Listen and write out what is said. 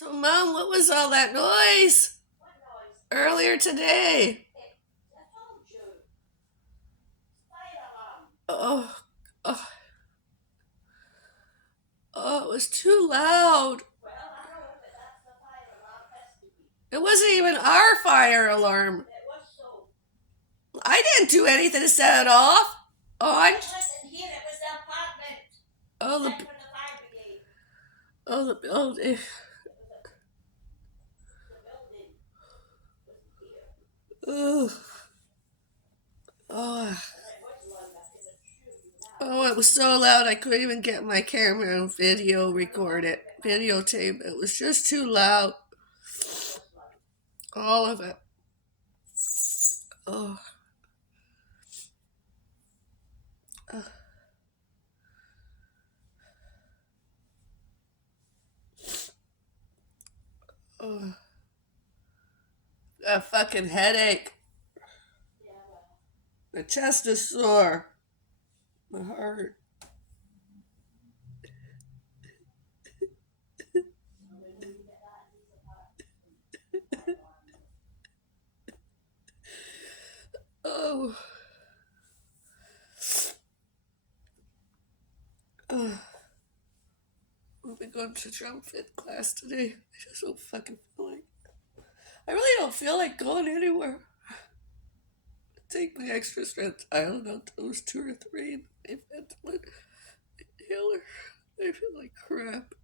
So, Mom, what was all that noise earlier today? Oh, oh, oh, it was too loud. It wasn't even our fire alarm. I didn't do anything to set it off. Oh, I'm. Oh, the. Oh, the building. Oh, oh, oh, it was so loud I couldn't even get my camera and videotape. It was just too loud. All of it. Oh, oh, oh. A fucking headache. My chest is sore. My heart. Oh. Oh. We'll be going to drum fit class today. I just don't fucking feel like. I really don't feel like going anywhere. Take my extra strength Tylenol dose 2 or 3 and my Ventolin inhaler. I feel like crap.